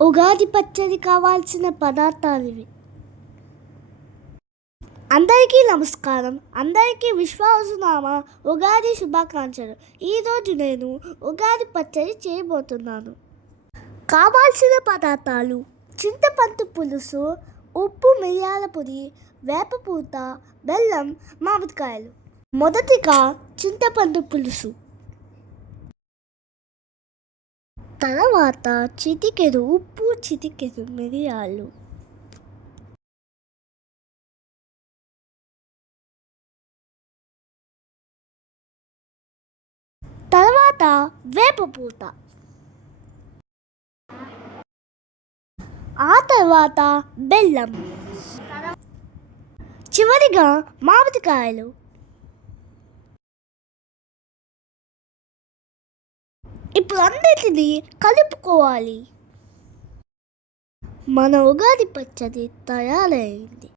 ఉగాది పచ్చడి కావాల్సిన పదార్థాలు ఇవి. అందరికీ నమస్కారం. అందరికీ విశ్వావసునామ ఉగాది శుభాకాంక్షలు. ఈరోజు నేను ఉగాది పచ్చడి చేయబోతున్నాను. కావాల్సిన పదార్థాలు: చింతపండు పులుసు, ఉప్పు, మిరియాల పొడి, వేపపూత, బెల్లం, మామిడికాయలు. మొదటిగా చింతపండు పులుసు. తర్వాత చిటికెడు ఉప్పు, చిటికెడు మిరియాలు. తర్వాత వేపపూత. ఆ తర్వాత బెల్లం. చివరిగా మామిడికాయలు. ఇప్పుడు అన్నిటినీ కలుపుకోవాలి. మన ఉగాది పచ్చడి తయారైంది.